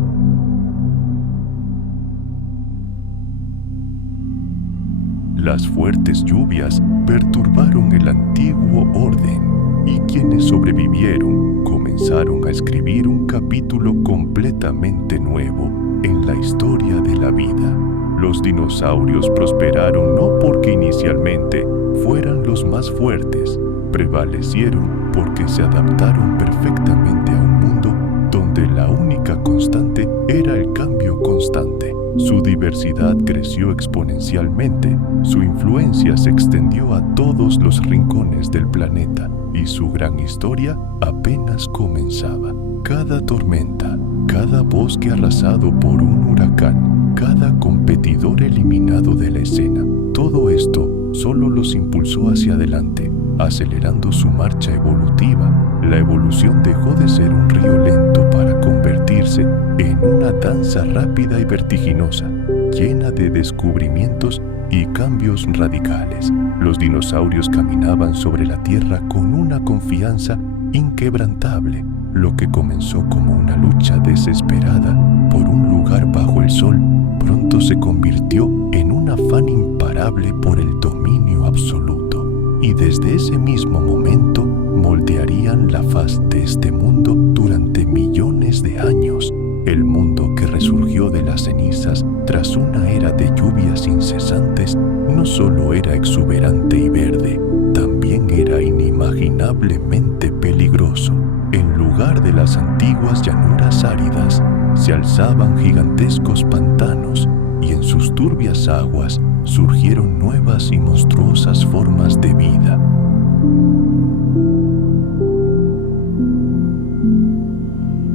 Las fuertes lluvias perturbaron el antiguo orden y quienes sobrevivieron comenzaron a escribir un capítulo completamente nuevo en la historia de la vida. Los dinosaurios prosperaron no porque inicialmente fueran los más fuertes, prevalecieron porque se adaptaron perfectamente a un mundo donde la única constante era el cambio constante. Su diversidad creció exponencialmente, su influencia se extendió a todos los rincones del planeta y su gran historia apenas comenzaba. Cada tormenta, cada bosque arrasado por un huracán, cada competidor eliminado de la escena, todo esto solo los impulsó hacia adelante, acelerando su marcha evolutiva. La evolución dejó de ser un río lento para convertirse en una danza rápida y vertiginosa, llena de descubrimientos y cambios radicales. Los dinosaurios caminaban sobre la Tierra con una confianza inquebrantable. Lo que comenzó como una lucha desesperada por un lugar bajo el sol, pronto se convirtió en un afán imparable por el dominio absoluto. Y desde ese mismo momento moldearían la faz de este mundo durante millones de años. El mundo que resurgió de las cenizas tras una era de lluvias incesantes no solo era exuberante y verde, también era inimaginablemente peligroso. En lugar de las antiguas llanuras áridas, se alzaban gigantescos pantanos y en sus turbias aguas surgieron nuevas y monstruosas formas de vida.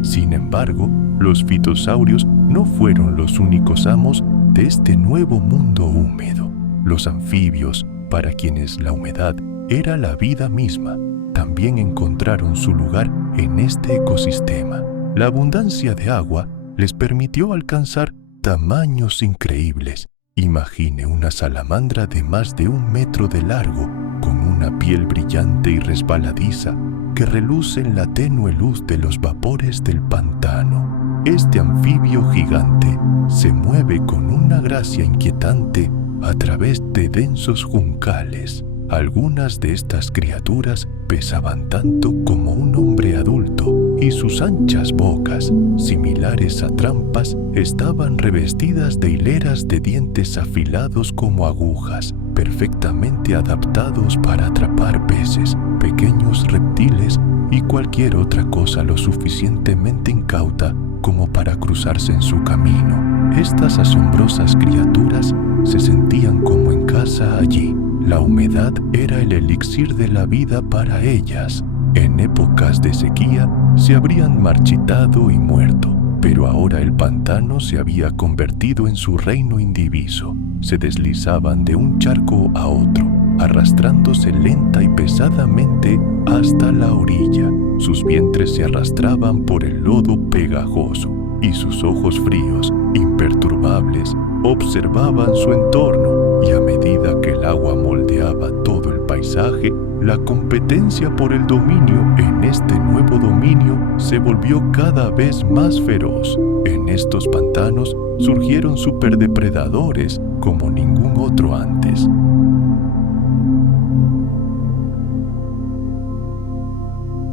Sin embargo, los fitosaurios no fueron los únicos amos de este nuevo mundo húmedo. Los anfibios, para quienes la humedad era la vida misma, también encontraron su lugar en este ecosistema. La abundancia de agua les permitió alcanzar tamaños increíbles. Imagine una salamandra de más de 1 metro de largo, con una piel brillante y resbaladiza que reluce en la tenue luz de los vapores del pantano. Este anfibio gigante se mueve con una gracia inquietante a través de densos juncales. Algunas de estas criaturas pesaban tanto como un hombre adulto y sus anchas bocas, similares a trampas, estaban revestidas de hileras de dientes afilados como agujas, perfectamente adaptados para atrapar peces, pequeños reptiles y cualquier otra cosa lo suficientemente incauta como para cruzarse en su camino. Estas asombrosas criaturas se sentían como en casa allí. La humedad era el elixir de la vida para ellas. En épocas de sequía se habrían marchitado y muerto, pero ahora el pantano se había convertido en su reino indiviso. Se deslizaban de un charco a otro, arrastrándose lenta y pesadamente hasta la orilla. Sus vientres se arrastraban por el lodo pegajoso y sus ojos fríos, imperturbables, observaban su entorno. Y a medida que el agua moldeaba todo el paisaje, la competencia por el dominio en este nuevo dominio se volvió cada vez más feroz. En estos pantanos surgieron superdepredadores como ningún otro antes.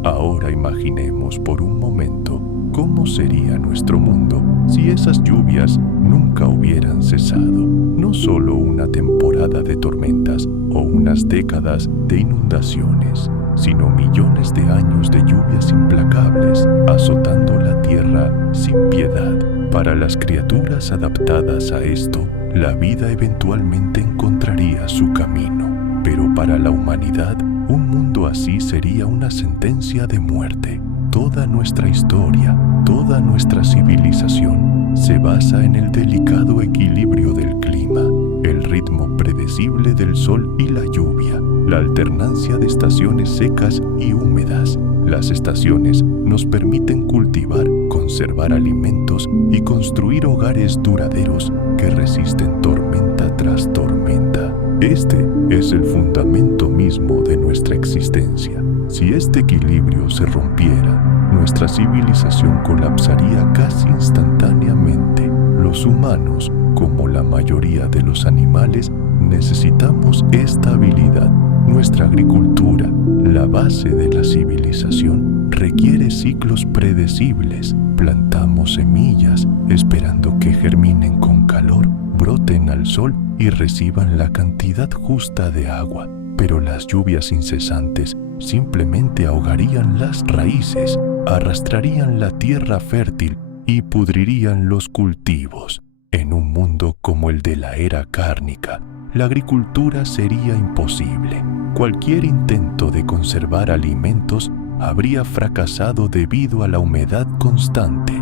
Ahora imaginemos por un momento cómo sería nuestro mundo si esas lluvias nunca hubieran cesado. No solo una temporada de tormentas o unas décadas de inundaciones, sino millones de años de lluvias implacables azotando la tierra sin piedad. Para las criaturas adaptadas a esto, la vida eventualmente encontraría su camino, pero para la humanidad, un mundo así sería una sentencia de muerte. Toda nuestra historia, toda nuestra civilización se basa en el delicado equilibrio del clima, el ritmo predecible del sol y la lluvia, la alternancia de estaciones secas y húmedas, Las estaciones nos permiten cultivar, conservar alimentos y construir hogares duraderos que resisten tormenta tras tormenta. Este es el fundamento mismo de nuestra existencia. Si este equilibrio se rompiera, nuestra civilización colapsaría casi instantáneamente. Los humanos, como la mayoría de los animales, necesitamos estabilidad. Nuestra agricultura, la base de la civilización, requiere ciclos predecibles. Plantamos semillas esperando que germinen con calor, broten al sol y reciban la cantidad justa de agua. Pero las lluvias incesantes simplemente ahogarían las raíces, arrastrarían la tierra fértil y pudrirían los cultivos. En un mundo como el de la era cárnica, la agricultura sería imposible. Cualquier intento de conservar alimentos habría fracasado debido a la humedad constante,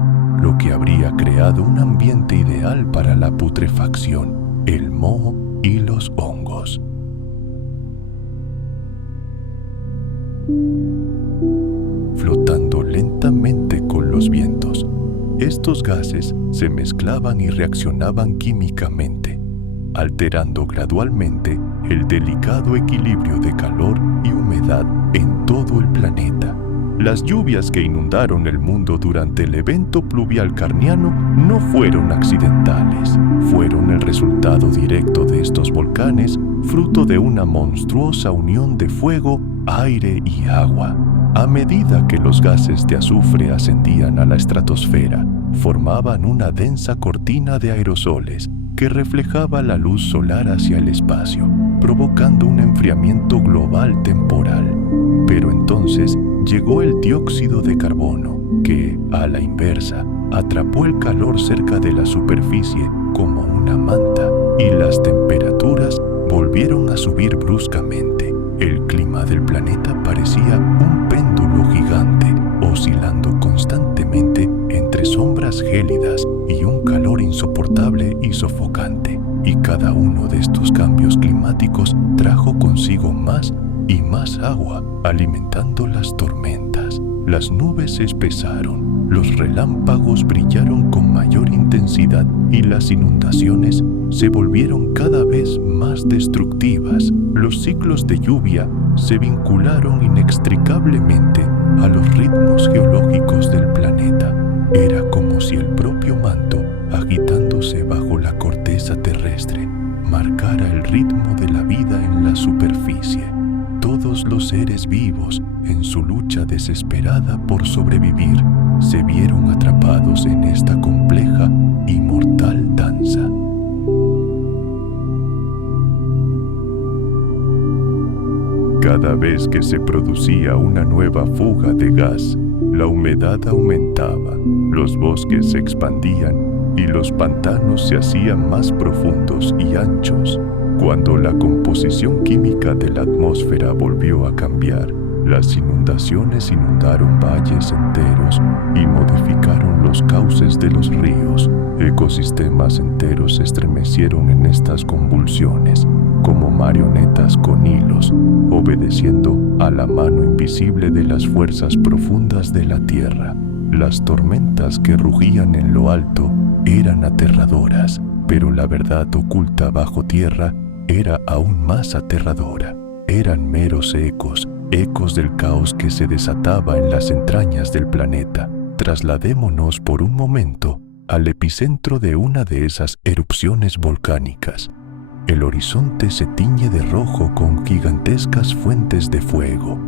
lo que habría creado un ambiente ideal para la putrefacción, el moho y los hongos. Flotando lentamente con los vientos, estos gases se mezclaban y reaccionaban químicamente, alterando gradualmente el delicado equilibrio de calor y humedad en todo el planeta. Las lluvias que inundaron el mundo durante el evento pluvial carniano no fueron accidentales, fueron el resultado directo de estos volcanes, fruto de una monstruosa unión de fuego, aire y agua. A medida que los gases de azufre ascendían a la estratosfera, formaban una densa cortina de aerosoles que reflejaba la luz solar hacia el espacio, provocando un enfriamiento global temporal. Pero entonces llegó el dióxido de carbono, que, a la inversa, atrapó el calor cerca de la superficie como una manta, y las temperaturas volvieron a subir bruscamente. El clima del planeta parecía un péndulo gigante, oscilando constantemente entre sombras gélidas y un calor insoportable y sofocante. Y cada uno de estos cambios climáticos trajo consigo más y más agua, alimentando las tormentas. Las nubes se espesaron, los relámpagos brillaron con mayor intensidad y las inundaciones se volvieron cada vez más destructivas. Los ciclos de lluvia se vincularon inextricablemente a los ritmos geológicos del planeta. Era como si el propio manto, agitándose bajo la corteza terrestre, marcara el ritmo de la vida en la superficie. Todos los seres vivos, en su lucha desesperada por sobrevivir, se vieron atrapados en esta compleja y mortal danza. Cada vez que se producía una nueva fuga de gas, la humedad aumentaba, los bosques se expandían y los pantanos se hacían más profundos y anchos. Cuando la composición química de la atmósfera volvió a cambiar, las inundaciones inundaron valles enteros y modificaron los cauces de los ríos. Ecosistemas enteros se estremecieron en estas convulsiones, como marionetas con hilos, obedeciendo a la mano invisible de las fuerzas profundas de la tierra. Las tormentas que rugían en lo alto eran aterradoras, pero la verdad oculta bajo tierra era aún más aterradora. Eran meros ecos del caos que se desataba en las entrañas del planeta. Trasladémonos por un momento al epicentro de una de esas erupciones volcánicas. El horizonte se tiñe de rojo con gigantescas fuentes de fuego.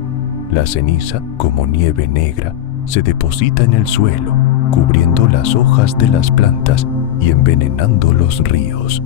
La ceniza, como nieve negra, se deposita en el suelo, cubriendo las hojas de las plantas y envenenando los ríos.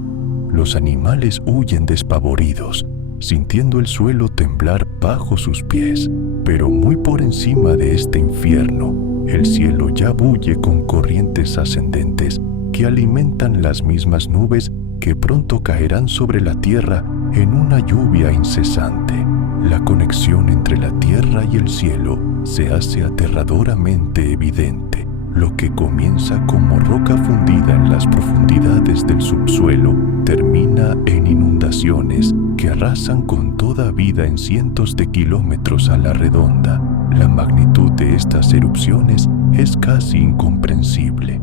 Los animales huyen despavoridos, sintiendo el suelo temblar bajo sus pies. Pero muy por encima de este infierno, el cielo ya bulle con corrientes ascendentes que alimentan las mismas nubes que pronto caerán sobre la tierra en una lluvia incesante. La conexión entre la tierra y el cielo se hace aterradoramente evidente. Lo que comienza como roca fundida en las profundidades del subsuelo termina en inundaciones que arrasan con toda vida en cientos de kilómetros a la redonda. la magnitud de estas erupciones es casi incomprensible.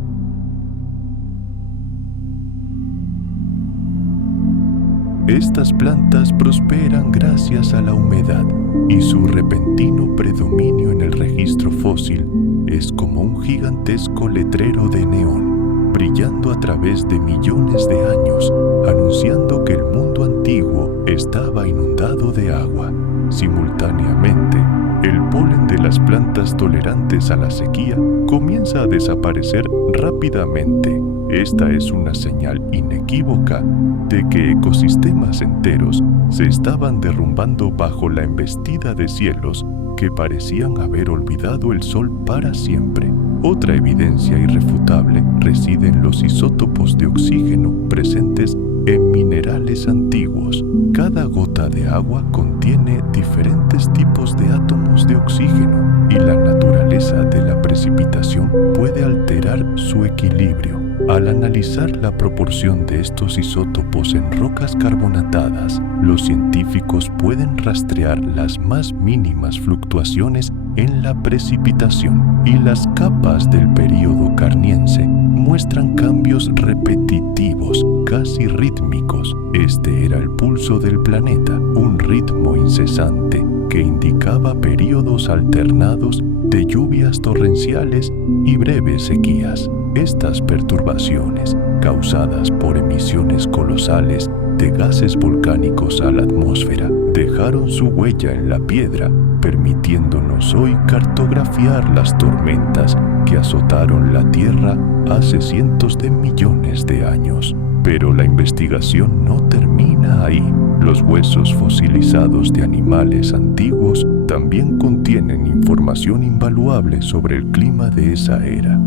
Estas plantas prosperan gracias a la humedad y su repentino predominio en el registro fósil es como un gigantesco letrero de neón, brillando a través de millones de años, anunciando que el mundo antiguo estaba inundado de agua. Simultáneamente, el polen de las plantas tolerantes a la sequía comienza a desaparecer rápidamente. Esta es una señal inequívoca de que ecosistemas enteros se estaban derrumbando bajo la embestida de cielos que parecían haber olvidado el sol para siempre. Otra evidencia irrefutable reside en los isótopos de oxígeno presentes en minerales antiguos. Cada gota de agua contiene diferentes tipos de átomos de oxígeno y la naturaleza de la precipitación puede alterar su equilibrio. Al analizar la proporción de estos isótopos en rocas carbonatadas, los científicos pueden rastrear las más mínimas fluctuaciones en la precipitación, y las capas del período Carniense muestran cambios repetitivos, casi rítmicos. Este era el pulso del planeta, un ritmo incesante que indicaba períodos alternados de lluvias torrenciales y breves sequías. Estas perturbaciones, causadas por emisiones colosales de gases volcánicos a la atmósfera, dejaron su huella en la piedra, permitiéndonos hoy cartografiar las tormentas que azotaron la Tierra hace cientos de millones de años. Pero la investigación no termina ahí. Los huesos fosilizados de animales antiguos también contienen información invaluable sobre el clima de esa era.